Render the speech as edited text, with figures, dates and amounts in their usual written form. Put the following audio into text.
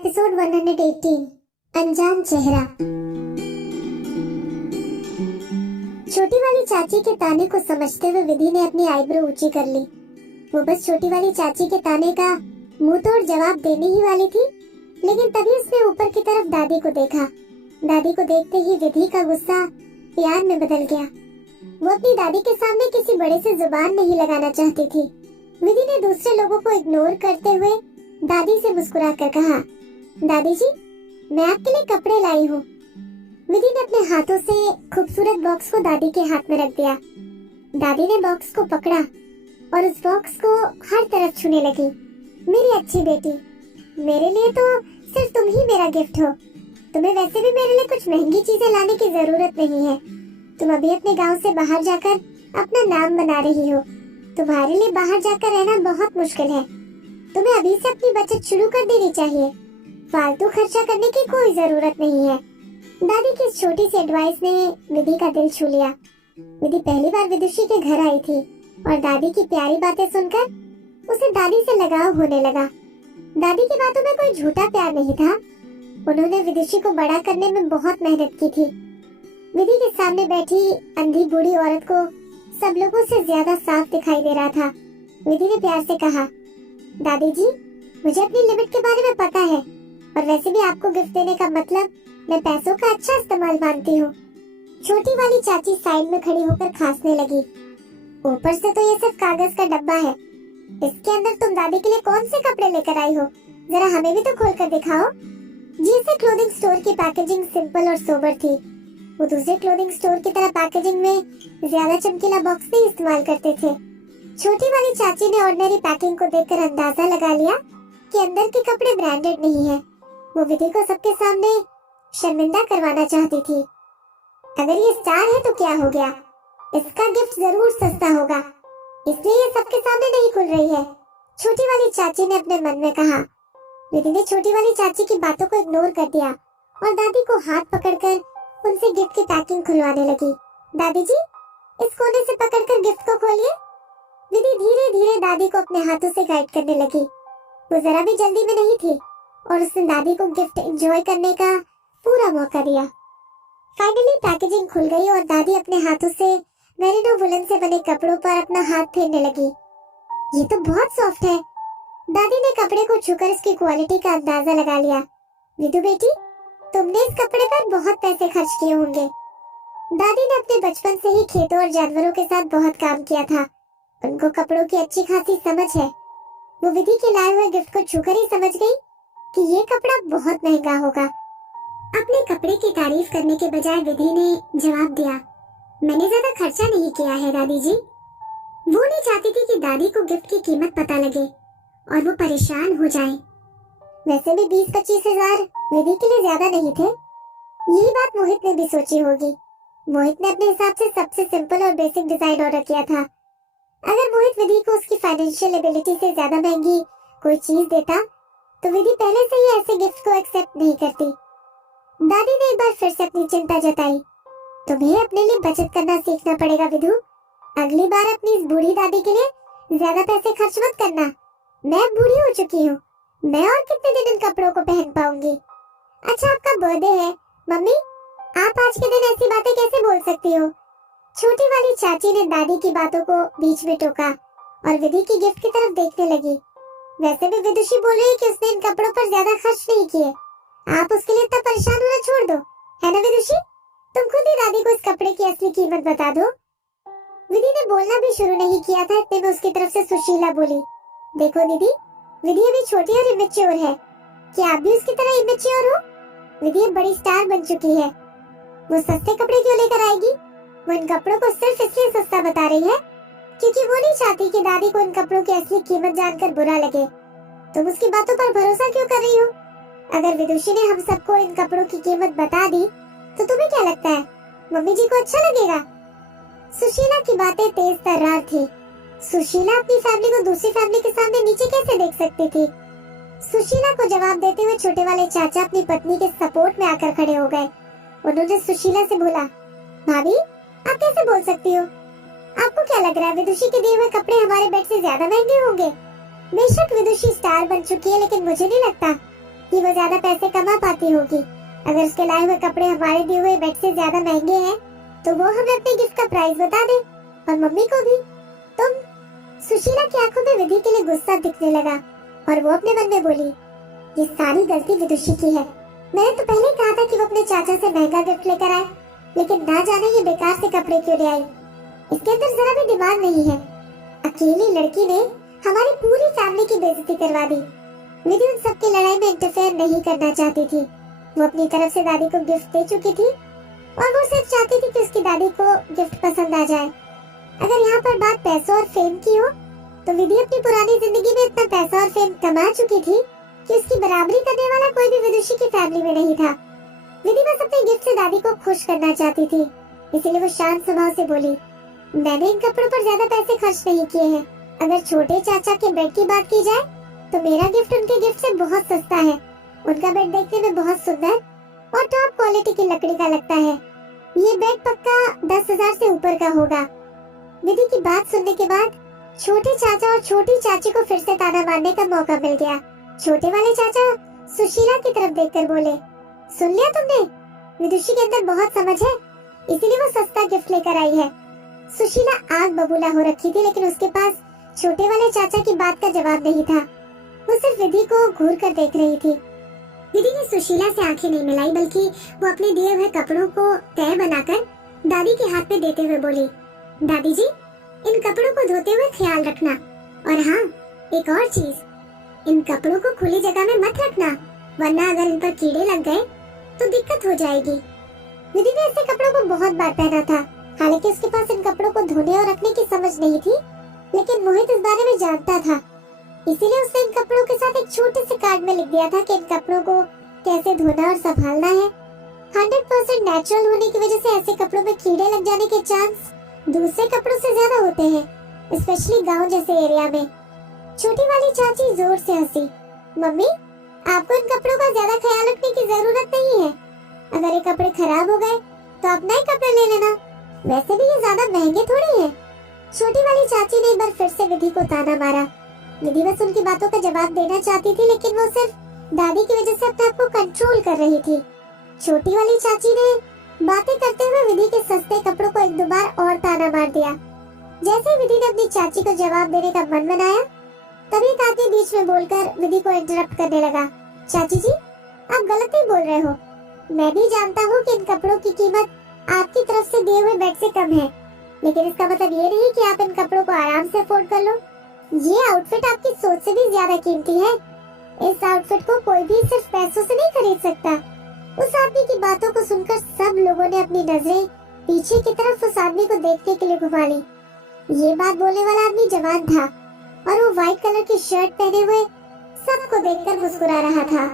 Episode 118 अनजान चेहरा। छोटी वाली चाची के ताने को समझते हुए विधि ने अपनी आईब्रो ऊंची कर ली। वो बस छोटी वाली चाची के ताने का मुंह तोड़ जवाब देने ही वाली थी, लेकिन तभी उसने ऊपर की तरफ दादी को देखा। दादी को देखते ही विधि का गुस्सा प्यार में बदल गया। वो अपनी दादी के सामने किसी बड़े से जुबान नहीं लगाना चाहती थी। विधि ने दूसरे लोगों को इग्नोर करते हुए दादी से मुस्कुरा कर कहा, दादी जी, मैं आपके लिए कपड़े लाई हूँ। विधि ने अपने हाथों से खूबसूरत बॉक्स को दादी के हाथ में रख दिया। दादी ने बॉक्स को पकड़ा और उस बॉक्स को हर तरफ छूने लगी। मेरी अच्छी बेटी, मेरे लिए तो सिर्फ तुम ही मेरा गिफ्ट हो। तुम्हें वैसे भी मेरे लिए कुछ महंगी चीजें लाने की जरूरत नहीं है। तुम अभी अपने गांव से बाहर जाकर अपना नाम बना रही हो। तुम्हारे लिए बाहर जाकर रहना बहुत मुश्किल है। तुम्हें अभी से अपनी बचत शुरू कर देनी चाहिए। फालतू खर्चा करने की कोई जरूरत नहीं है। दादी की इस छोटी सी एडवाइस ने विधि का दिल छू लिया। विधि पहली बार विदुषी के घर आई थी और दादी की प्यारी बातें सुनकर उसे दादी से लगाव होने लगा। दादी की बातों में कोई झूठा प्यार नहीं था। उन्होंने विदुषी को बड़ा करने में बहुत मेहनत की थी। विधि के सामने बैठी अंधी बूढ़ी औरत को सब लोगों से ज्यादा साफ दिखाई दे रहा था। विधि ने प्यार से कहा, दादी जी, मुझे अपनी लिमिट के बारे में पता है और वैसे भी आपको गिफ्ट देने का मतलब मैं पैसों का अच्छा इस्तेमाल मानती हूँ। छोटी वाली चाची साइड में खड़ी होकर खांसने लगी। ऊपर से तो ये सिर्फ कागज का डब्बा है। इसके अंदर तुम दादी के लिए कौन से कपड़े लेकर आई हो? जरा हमें भी तो खोल कर दिखाओ। जैसे क्लोथिंग स्टोर की पैकेजिंग सिंपल और सोबर थी। वो दूसरे क्लोथिंग स्टोर की तरह पैकेजिंग में ज्यादा चमकीला बॉक्स नहीं इस्तेमाल करते थे। छोटी वाली चाची ने ऑर्डिनरी पैकिंग को देखकर अंदाजा लगा लिया कि अंदर के कपड़े ब्रांडेड नहीं है। वो विधि को सबके सामने शर्मिंदा करवाना चाहती थी। अगर ये स्टार है तो क्या हो गया? इसका गिफ्ट जरूर सस्ता होगा, इसलिए ये सबके सामने नहीं खुल रही है, छोटी वाली चाची ने अपने मन में कहा। विधि ने छोटी वाली चाची की बातों को इग्नोर कर दिया और दादी को हाथ पकड़कर उनसे गिफ्ट की पैकिंग खुलवाने लगी। दादी जी, इस कोने से पकड़कर गिफ्ट को खोलिए। विधि धीरे धीरे दादी को अपने हाथों से गाइड करने लगी। वो जरा भी जल्दी में नहीं थी और उसने दादी को गिफ्ट एंजॉय करने का पूरा मौका दिया। फाइनली पैकेजिंग खुल गई और दादी अपने हाथों से मेरिनो वुलन से बने कपड़ों पर अपना हाथ फेरने लगी। ये तो बहुत सॉफ्ट है। दादी ने कपड़े को छूकर इसकी क्वालिटी का अंदाजा लगा लिया। विधु बेटी, तुमने इस कपड़े पर बहुत पैसे खर्च किए होंगे। दादी ने अपने बचपन से ही खेतों और जानवरों के साथ बहुत काम किया था। उनको कपड़ों की अच्छी खासी समझ है। वो विधि के लाए हुए गिफ्ट को छूकर ही समझ गई कि ये कपड़ा बहुत महंगा होगा। अपने कपड़े की तारीफ करने के बजाय विधि ने जवाब दिया, मैंने ज्यादा खर्चा नहीं किया है दादी जी। वो नहीं चाहती थी कि दादी को गिफ्ट की कीमत पता लगे और वो परेशान हो जाए। वैसे भी 20-25 हजार विधि के लिए ज्यादा नहीं थे। यही बात मोहित ने भी सोची होगी। मोहित ने अपने हिसाब से सबसे सिंपल और बेसिक डिजाइन ऑर्डर किया था। अगर मोहित विधि को उसकी फाइनेंशियल एबिलिटी से ज्यादा महंगी कोई चीज देता तो विधि पहले से ही ऐसे गिफ्ट को एक्सेप्ट नहीं करती। दादी ने एक बार फिर से अपनी चिंता जताई, तुम्हें अपने लिए बचत करना सीखना पड़ेगा विधु। अगली बार अपनी इस बूढ़ी दादी के लिए ज्यादा पैसे खर्च मत करना। मैं बूढ़ी हो चुकी हूँ, मैं और कितने दिन इन कपड़ों को पहन पाऊंगी। अच्छा, आपका बर्थडे है मम्मी, आप आज के दिन ऐसी बातें कैसे बोल सकती हो? छोटी वाली चाची ने दादी की बातों को बीच में टोका और विधि की गिफ्ट की तरफ देखने लगी। वैसे भी विदुषी बोल रही है कि उसने इन कपड़ों पर ज्यादा खर्च नहीं किए। आप उसके लिए इतना परेशान होना छोड़ दो, है ना विदुषी? तुम खुद ही दादी को इस कपड़े की असली कीमत बता दो। विधि ने बोलना भी शुरू नहीं किया था, इतने में उसकी तरफ से सुशीला बोली, देखो दीदी, विधि अभी छोटी और इमेच्योर है। क्या आप भी उसकी तरह इमेच्योर हो? विधि अब बड़ी स्टार बन चुकी है। वो सस्ते कपड़े क्यों लेकर आएगी? वो इन कपड़ों को सिर्फ इसलिए सस्ता बता रही है क्योंकि वो नहीं चाहती कि दादी को इन कपड़ों की असली कीमत जानकर बुरा लगे। तुम उसकी बातों पर भरोसा क्यों कर रही हो? अगर विदुषी ने हम सबको इन कपड़ों की कीमत बता दी तो तुम्हें क्या लगता है मम्मी जी को अच्छा लगेगा? सुशीला की बातें तेज तर्रार थी। सुशीला अपनी फैमिली को दूसरी फैमिली के सामने नीचे कैसे देख सकती थी? सुशीला को जवाब देते हुए छोटे वाले चाचा अपनी पत्नी के सपोर्ट में आकर खड़े हो गए। उन्होंने सुशीला से बोला, भाभी, आप कैसे बोल सकती हो? आपको क्या लग रहा है विदुषी के दिए हुए कपड़े हमारे बेड से ज्यादा महंगे होंगे? बेशक विदुषी स्टार बन चुकी है, लेकिन मुझे नहीं लगता कि वो ज्यादा पैसे कमा पाती होगी। अगर उसके लाए हुए कपड़े हमारे दिए हुए बेड से ज्यादा महंगे हैं तो वो हमें अपने गिफ्ट का प्राइस बता दे, और मम्मी को भी। तुम सुशीला की आंखों में विधि के लिए गुस्सा दिखने लगा और वो अपने मन में बोली, ये सारी गलती विदुषी की है। मैंने तो पहले कहा था कि वो अपने चाचा से महंगा गिफ्ट लेकर आए, लेकिन ना जाने ये बेकार से कपड़े क्यों ले आई। इसके अंदर जरा भी दिमाग नहीं है। अकेली लड़की ने हमारी पूरी फैमिली की बेइज्जती करवा दी। विधि उन सबकी लड़ाई में इंटरफेयर नहीं करना चाहती थी। वो अपनी तरफ से दादी को गिफ्ट दे चुकी थी और वो सिर्फ चाहती थी कि उसकी दादी को गिफ्ट पसंद आ जाए। अगर यहाँ पर बात पैसों और फेम की हो तो विधि अपनी पुरानी जिंदगी में इतना पैसा और फेम कमा चुकी थी कि उसकी बराबरी करने वाला कोई भी विदुषी की फैमिली में नहीं था। विधि बस अपने गिफ्ट से दादी को खुश करना चाहती थी, इसीलिए वो शांत स्वभाव से बोली, मैंने इन कपड़ों पर ज्यादा पैसे खर्च नहीं किए हैं। अगर छोटे चाचा के बेड की बात की जाए तो मेरा गिफ्ट उनके गिफ्ट से बहुत सस्ता है। उनका बेड देखने में बहुत सुंदर और टॉप क्वालिटी की लकड़ी का लगता है। ये बेड पक्का 10,000 से ऊपर का होगा। विधि की बात सुनने के बाद छोटे चाचा और छोटी चाची को फिर से ताना मारने का मौका मिल गया। छोटे वाले चाचा सुशीला की तरफ देखकर बोले, सुन लिया तुमने? विदुषी के अंदर बहुत समझ है, इसीलिए वो सस्ता गिफ्ट लेकर आई है। सुशीला आग बबूला हो रखी थी, लेकिन उसके पास छोटे वाले चाचा की बात का जवाब नहीं था। वो सिर्फ विधि को घूर कर देख रही थी। विधि ने सुशीला से आंखें नहीं मिलाई, बल्कि वो अपने दिए हुए कपड़ों को तय बनाकर दादी के हाथ में देते हुए बोली, दादी जी, इन कपड़ों को धोते हुए ख्याल रखना। और हाँ, एक और चीज, इन कपड़ों को खुली जगह में मत रखना, वरना अगर इन पर कीड़े लग गए तो दिक्कत हो जाएगी। विधि ने ऐसे कपड़ों को बहुत बार पहना था। हालांकि उसके पास इन कपड़ों को धोने और रखने की समझ नहीं थी, लेकिन मोहित इस बारे में जानता था। इसीलिए उसने इन कपड़ों के साथ एक छोटे से कार्ड में लिख दिया था कि इन कपड़ों को कैसे धोना और संभालना है। 100% नेचुरल होने की वजह से ऐसे कपड़ों में कीड़े लग जाने के चांस दूसरे कपड़ों से ज्यादा होते हैं, स्पेशली गांव जैसे एरिया में। छोटी वाली चाची जोर से हंसी, मम्मी, आपको इन कपड़ों का ज्यादा ख्याल रखने की जरूरत नहीं है। अगर ये कपड़े खराब हो गए तो आप नए कपड़े ले लेना, वैसे भी ये ज्यादा महंगे थोड़ी है। छोटी वाली चाची ने एक बार फिर से विधि को ताना मारा। विधि बस उनकी बातों का जवाब देना चाहती थी, लेकिन वो सिर्फ दादी की वजह से अपने आप को कंट्रोल कर रही थी। छोटी वाली चाची ने बातें करते हुए विधि के सस्ते कपड़ों को एक दो बार और ताना मार दिया। जैसे ही विधि ने अपनी चाची को जवाब देने का मन बनाया, तभी एक आदमी बीच में बोलकर विधि को इंटरप्ट करने लगा, चाची जी, आप गलत ही बोल रहे हो। मैं भी जानता हूँ कि इन कपड़ों की कीमत आपकी तरफ से दिए हुए बेड से कम है, लेकिन इसका मतलब ये नहीं कि आप इन कपड़ों को आराम से अफोर्ड कर लो। ये आउटफिट आपकी सोच से भी ज्यादा कीमती है। इस आउटफिट को कोई भी सिर्फ पैसों से नहीं खरीद सकता। उस आदमी की बातों को सुनकर सब लोगों ने अपनी नजरें पीछे की तरफ उस आदमी को देखने के लिए घुमा ली। ये बात बोलने वाला आदमी जवान था और वो व्हाइट कलर की शर्ट पहने हुए सबको देखकर मुस्कुरा रहा था।